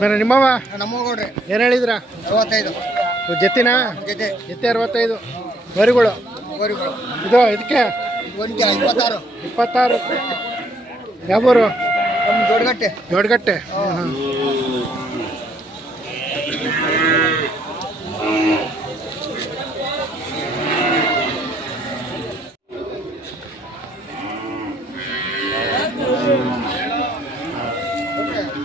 ಬೇರೆ ನಿಮ್ಮವ ನಮ್ಮ ಗೌಡ್ರಿ ಏನು ಹೇಳಿದ್ರ? ಅರವತ್ತೈದು. ಜತಿನ? ಜೊತೆ. ಜತೆ ಅರವತ್ತೈದು. ವರಿಗಳು ಗೋರಿಗಳು. ಇದು ಇದಕ್ಕೆ? ಒಂದು ಇಪ್ಪತ್ತಾರು ಇಪ್ಪತ್ತಾರು. ಯಾವೂರು? ನಮ್ಮ ದೊಡ್ಡಗಟ್ಟೆ. ದೊಡ್ಡಗಟ್ಟೆ. ಹಾಂ.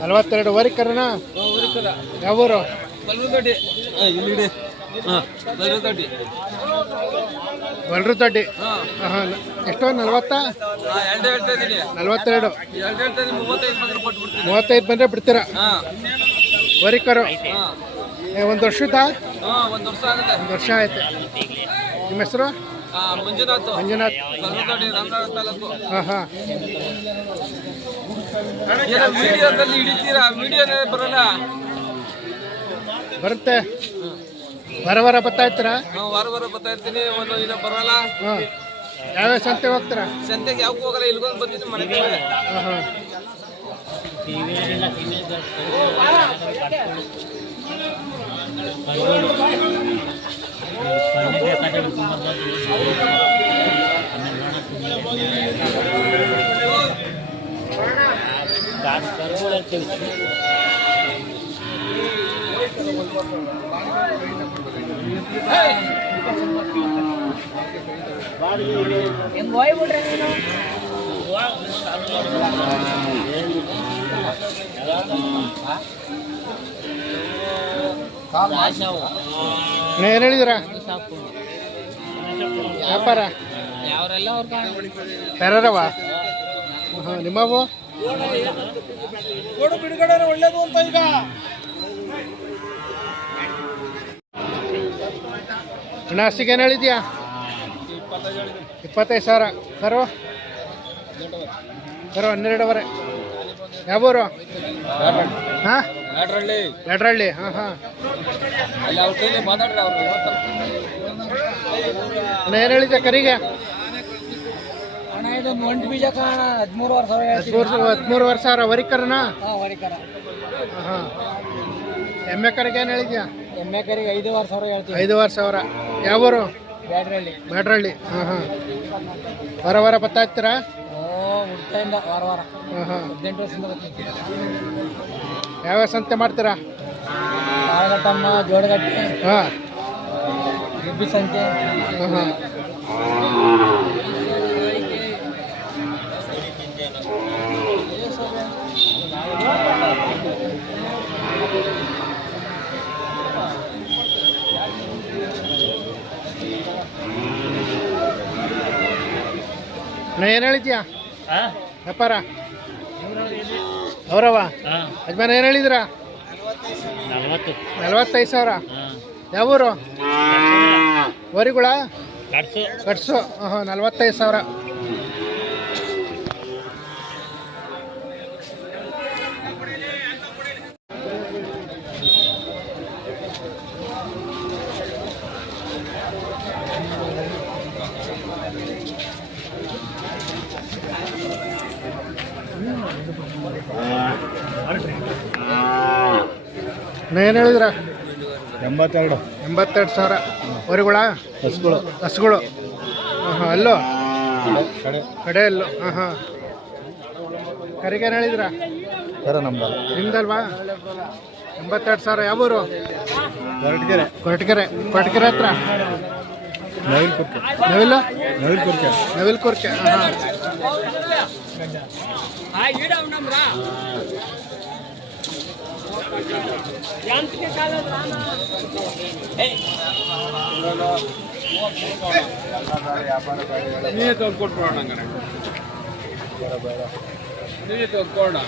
ನಲ್ವತ್ತೆರಡು ವರಿ ಕರನ? ಯಾವೂರು? ಬಲ್ರು ತೊಡ್ಡಿ ಹಾಂ ಹಾಂ. ಎಷ್ಟು ನಲ್ವತ್ತಾ? ಎರಡು ಹೇಳ್ತಾ ಇದ್ದೀನಿ. ನಲ್ವತ್ತೆರಡು. ಎರಡು ಹೇಳ್ತಾ ಇದ್ದೀನಿ ಮೂವತ್ತೈದು ಬಂದ್ರೆ ಬಿಡ್ತೀರ? ವರಿ ವರಿಕರು ಹಾಂ. ಒಂದು ವರ್ಷದ ಹಾಂ ಒಂದು ವರ್ಷ ಆಗಿದೆ ವರ್ಷ ಆಯ್ತು. ನಿಮ್ಮ ಹೆಸರು? ಮಂಜುನಾಥ್ ಮಂಜುನಾಥ್. ಬಲ್ವದೊಡ್ಡಿ ರಾಮನಗರ ತಾಲೂಕು. ಹಾಂ ಹಾಂ. ಏನೋ ವಿಡಿಯೋದಲ್ಲಿ ಹಿಡಿತೀರಾ? ವಿಡಿಯೋನೇ ಬರಲ್ಲ. ಬರುತ್ತೆ. ವಾರ ವಾರ ಬರ್ತಾ ಇರ್ತೀರಾ? ನಾವು ವಾರ ವಾರ ಬರ್ತಾ ಇರ್ತೀನಿ. ಒಂದು ಇದು ಬರಲ್ಲ. ಹಾಂ. ಯಾವ್ಯಾವ ಸಂತೆ ಹೋಗ್ತೀರಾ? ಸಂತೆಗೆ ಯಾವ ಹೋಗಲ್ಲ ಇಲ್ಗೊಂದು ಬಂದಿದ್ದು ಮನೆಗೆ ಹಾಂ ಹಾಂ. કામ કરવું એમ હોય બોલ રહ્યા ಏನು ಹೇಳಿದ್ರ? ವ್ಯಾಪಾರ? ಯಾರವ ಹಾಂ ನಿಮ್ಮವು? ಬಿಡುಗಡೆ ಒಳ್ಳೇದು ಅಂತ ಈಗ. ಅಣ್ಣ ಹಸಿಗೆ ಏನು ಹೇಳಿದ್ಯಾ? ಇಪ್ಪತ್ತೈದು ಸಾವಿರ. ಕರು ಕರು ಹನ್ನೆರಡುವರೆ. ಯಾವೂರು? ಹಾಂ? ಎಡ್ರಳ್ಳಿ ಹಾಂ ಏನು ಹೇಳಿದ್ಯಾ ಕರಿಗೆ? ಒಂಟು ಬೀಜ ಕಾಣ ಹದಿಮೂರು ವರ್ಷ ಹದಿಮೂರು ಹದಿಮೂರುವರೆ ಸಾವಿರ ವರಿಕರನ? ಹಾಂ ವರಿಕರ. ಹಾಂ ಎಮ್ಮೆ ಕರಿಗೆ ಏನು ಹೇಳಿದ್ಯಾ? ಎಮ್ಮೆ ಕರಿಗೆ ಐದೂವರೆ ಸಾವಿರ ಹೇಳ್ತೀವಿ. ಐದೂವರೆ ಸಾವಿರ. ಯಾವೂರು? ಬ್ಯಾಡ್ರಳ್ಳಿ. ಬ್ಯಾಡ್ರಳ್ಳಿ. ಹಾಂ ಹಾಂ. ವಾರ ವಾರ ಬರ್ತಾ ಓ ವಾರ ವಾರ. ಹಾಂ ಹಾಂ ಹದಿನೆಂಟು ವರ್ಷದಿಂದ ಬರ್ತೀವಿ ಯಾವ್ಯಾವ ಸಂತೆ ಮಾಡ್ತೀರಾ? ತಾಳಗಟ್ಟಮ್ಮ ಜೋಡಗಟ್ಟೆ ಹಾಂ. ಗುಬ್ಬಿ ಸಂಖ್ಯೆ ಹಾಂ ಹಾಂ ಏನು ಹೇಳಿದ್ಯಾ? ವ್ಯಾಪಾರ? ಅವರವ ಯಜಮಾನ ಏನು ಹೇಳಿದ್ರ? ನಲ್ವತ್ತು. ನಲ್ವತ್ತೈದು ಸಾವಿರ? ಯಾವೂರು ವರಿಗುಳ ಕಟ್ಸು. ಕಟ್ಸು. ಹಾಂ ನಲ್ವತ್ತೈದು ಸಾವಿರ. ಏನು ಹೇಳಿದ್ರ? ಎಂಬತ್ತೆರಡು. ಎಂಬತ್ತೆರಡು ಸಾವಿರ. ಹೊರಗುಳ? ಬಸ್ಗಳು ಹಸುಗಳು. ಹಾಂ ಹಾಂ ಅಲ್ಲೋ? ಕಡೆ ಕಡೆ. ಅಲ್ಲೋ ಹಾಂ ಹಾಂ ಕರಿಗೇನು ಹೇಳಿದ್ರ? ಸರ ನಮ್ದಲ್ಲ ನಿಮ್ದಲ್ವಾ? ಎಂಬತ್ತೆರಡು ಸಾವಿರ ಯಾವೂರು? ಕೊರಟಗೆರೆ. ಕೊರಟಗೆರೆ. ಕೊರಟಗೆರೆ ಹತ್ರ? ನವಿಲ್? ಕುರ್ಕೆ ನವಿಲ್ಲ ನವಿಲ್ ಕುರ್ಕೆ ನವಿಲ್ ಕೋರ್ಕೆ ಹಾಂ. ನೀವೇ ತೊಗೊಂಡ್ಕೊಟ್ಬಿಡೋಣ ಹಂಗಾರೆ ನೀವೇ ತೊಗೊಂಡ್ಕೊಡೋಣ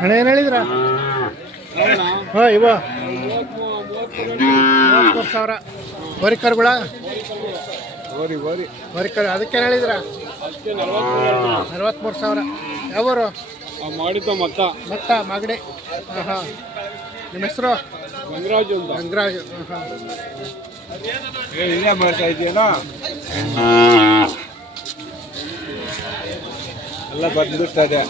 ಹಣ ಏನು ಹೇಳಿದ್ರ? ಹಾಂ ಇವ. ಮೂವತ್ತು ಸಾವಿರ. ವರಿಕರ್ಗಳ ವರಿ ಓರಿ ವರಿಕರ್ ಅದಕ್ಕೇನು ಹೇಳಿದ್ರ? ಅರವತ್ಮೂರು ನಲ್ವತ್ಮೂರು. ಸಾವಿರ. ಯಾವರು? ಮಾಡಿದ್ದ ಮತ್ತ. ಮತ್ತ ಮಾಗಡಿ. ಹಾಂ ಹಾಂ ನಿಮ್ಮ ಹೆಸರು? ಗಂಗರಾಜು ಅಂತ. ಗಂಗರಾಜು. ಹಾಂ ಹಾಂ ಇಲ್ಲೇ ಮಾಡ್ತಾ ಇದೆಯಲ್ಲ? ಎಲ್ಲ ಬಂದ್ಬಿಡ್ತಾ ಇದು.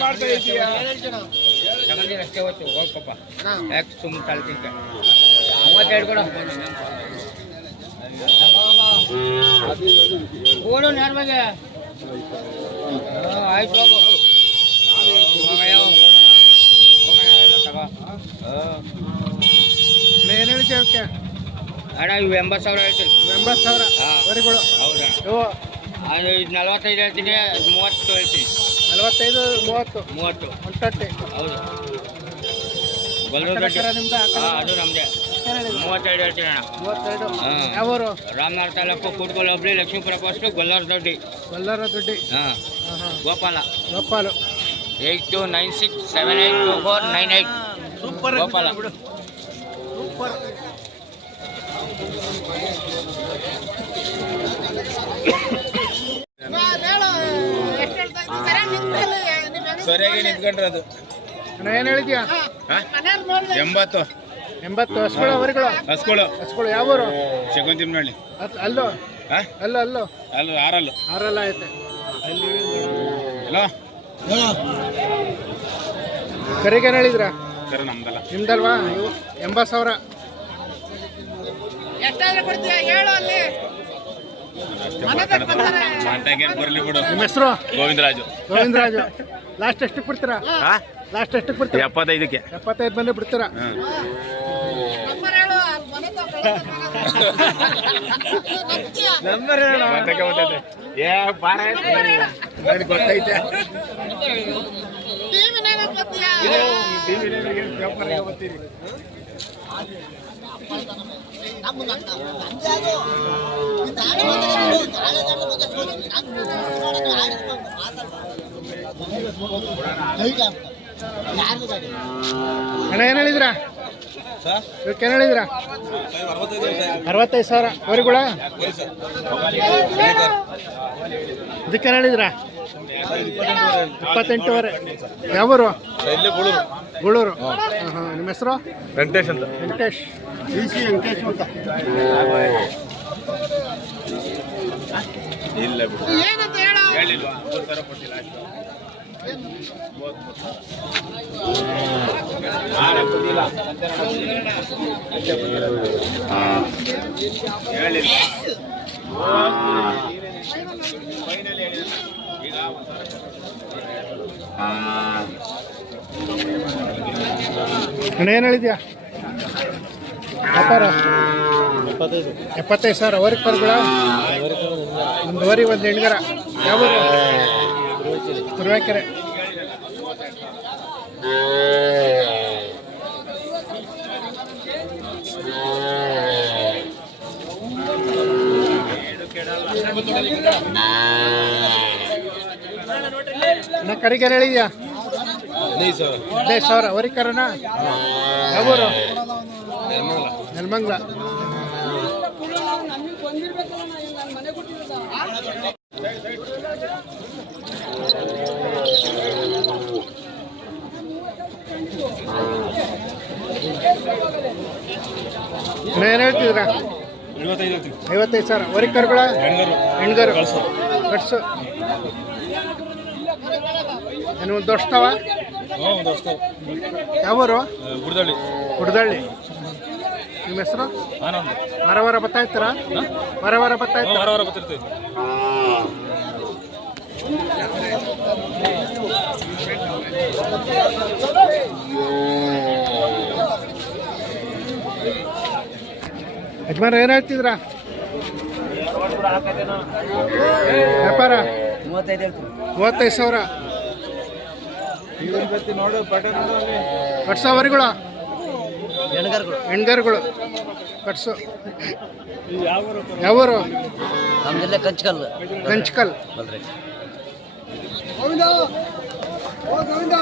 ಮಾಡ್ತಾ ಇದೀಯಾ ಅಷ್ಟೇ ಹೋಯ್ತು ಹೋಗ್ಪಪ್ಪ ಯಾಕೆ ಸುಮ್ಮನೆ ತಳ್ತಿದ್ದೆ ಮೂವತ್ತೆರಡು ಕೊಡು ಓಡು ನೇರವಾಗಿ ಆಯ್ತು ಹೋಗು ಹೋಗಯ್ಯ ಹೋಗಯ್ಯ ಎಲ್ಲ ತಗೋ ಏನು ಹೇಳಿದ್ದೆ ಅವಕ್ಕೆ ಅಣ್ಣ ಇವು ಎಂಬತ್ತು ಸಾವಿರ ಹೇಳ್ತೀನಿ. ಎಂಬತ್ತು ಸಾವಿರ. ವರಿಗಳು? ಹೌದಾ? ಇವು? ಅದು ಇದು ನಲ್ವತ್ತೈದು ಹೇಳ್ತೀನಿ ಮೂವತ್ತು ಹೇಳ್ತೀನಿ. ನಲ್ವತ್ತೈದು ಮೂವತ್ತು? ಮೂವತ್ತು. ಒನ್ ತರ್ಟಿ ಹೌದು ಗಡ್ಡೆ ನಿಮ್ದು ಹಾಂ ಅದು ನಮ್ಮದೇ ಮೂವತ್ತೆರಡು ಹೇಳ್ತೀನಿ ಅಣ್ಣ. ಮೂವತ್ತೆರಡು. ಯಾವರು ರಾಮನಗರ ತಾಲೂಕು ಕೂಡ್ಗೊಲ್ ಹೋಬಳಿ ಲಕ್ಷ್ಮೀಪುರ ಪೋಸ್ಟು ಗೊಲ್ಲಾರ ದೊಡ್ಡಿ. ಗೊಲ್ಲಾರ ದೊಡ್ಡಿ. ಹಾಂ. Gopala. Gopalu. Eight two nine six seven eight two four nine eight. Gopala ಸರಿಯಾಗಿ ನಿಂತ್ಕೊಂಡ್ರೆ ಅದು. ಏನ್ ಏನು ಹೇಳಿದ್ಯಾ? ಎಂಬತ್ತು. ಎಂಬತ್ತು ಹಸುಗಳು ಹಸ್ಕೊಳ್ಳೋ ಹಸ್ಗಳು ಯಾವ ಊರು ಶಕುಂತಿಮ್ನಹಳ್ಳಿ ಅತ್- ಅಲ್ಲೋ? ಅಲ್ಲ ಅಲ್ಲೋ ಅಲ್ಲೋ? ಅಲ್ಲ ಆರಲ್ಲ. ಆರಲ್ಲ ಐತೆ ಹಲೋ ಕರಿಗೆ ಹೇಳಿದ್ರಾ ಹೇಳಿದ್ರ? ಸರಿ ನಮ್ದಲ್ಲ. ನಿಮ್ದಲ್ವಾ? ಇವು ಎಂಬತ್ತು ಸಾವಿರ. ಬರಲಿ ಬಿಡು. ನಿಮ್ಮ ಹೆಸರು? ಗೋವಿಂದರಾಜು. ಗೋವಿಂದರಾಜು. ಲಾಸ್ಟ್ ಎಷ್ಟಕ್ಕೆ ಬಿಡ್ತೀರಾ? ಲಾಸ್ಟ್ ಎಷ್ಟಕ್ಕೆ ಬಿಡ್ತೀರಾ? ಎಪ್ಪತ್ತೈದಕ್ಕೆ. ಎಪ್ಪತ್ತೈದು ಬಂದು ಬಿಡ್ತೀರಾ? ನಂಬರ್ ಏ ಬಾರ. ಗೊತ್ತೈತೆ. ಅಣ್ಣ ಏನು ಹೇಳಿದ್ರ? ಇವಕ್ಕೆ ಏನು ಹೇಳಿದ್ರಾ? ಅರವತ್ತೈದು ಸಾವಿರ. ವರಿಗಳ ಇದಕ್ಕೆ ಏನು ಹೇಳಿದ್ರ? ಇಪ್ಪತ್ತೆಂಟುವರೆ. ಯಾವೂರು? ಗೂಳೂರು. ಹಾಂ. ನಿಮ್ಮ ಹೆಸರು? ವೆಂಕಟೇಶ್ ಅಂತ. ವೆಂಕಟೇಶ್. ಡಿ ಸಿ ವೆಂಕಟೇಶ್ ಅಂತ. ಇಲ್ಲ ಹೇಳಿಲ್ವಾ? ಮೂರು ಸಾವಿರ ಕೊಟ್ಟಿಲ್ಲ ಅಷ್ಟು ಆರ ಕೊಟ್ಟಿಲ್ಲ. ಹೇಳಿಲ್ಲ ಅಣ್ಣ ಏನು ಹೇಳಿದ್ಯಾ? ವ್ಯಾಪಾರ? ಎಪ್ಪತ್ತೈದು ಸಾವಿರ. ಅವರಿಗೆ ಬರ್ಬೇಡ. ಒಂದು ವರಿ ಒಂದು ಹೆಣ್ಗರ. ಯಾವ ತುರುವೇಕೆರೆ. ಅಣ್ಣ ಕರಿಗೆರೆ ಹೇಳಿದ್ಯಾ ಹದಿನೈದು ಸಾವಿರ. ಹದಿನೈದು ಸಾವಿರ. ವರಿ ಕರನ? ಯಾವೂರು? ನೆಲಮಂಗ್ಲ. ಏನು ಹೇಳ್ತಿದ್ರ ಐವತ್ತೈದು ಸಾವಿರ. ವರಿ ಕರ್ಗಳ? ಹೆಣ್ಗರು. ಹೆಣ್ಗರು. ಕಟ್ಸು. ಏನು ಒಂದು ಯಾವರು? ಗುಡ್ದಳ್ಳಿ ಕುಡ್ದಳ್ಳಿ ನಿಮ್ಮ ಹೆಸರು? ಆನಂದ್ ವಾರ ವಾರ ಬರ್ತಾ ಇರ್ತೀರಾ? ವಾರ ವಾರ ಬರ್ತಾ ಇರ್ತೀರ? ಇರ್ತೀರಾ ವಾರ ವಾರ ಬರ್ತಿರ್ತೀವಿ. ಯಜಮಾನ ಏನು ಹೇಳ್ತಿದ್ರ ವ್ಯಾಪಾರ? ಮೂವತ್ತೈದು ಸಾವಿರ. ಕಟ್ಸೋ ವರಿಗಳು ಹೆಣ್ಗರುಗಳು ಕಟ್ಸು ಯಾವೂರು ನಮ್ಮ ಜಿಲ್ಲೆ ಕಂಚ್ಕಲ್ ಕಂಚ್ಕಲ್ ಬಲ್ರಿ ಗೋವಿಂದ ಓ ಗೋವಿಂದ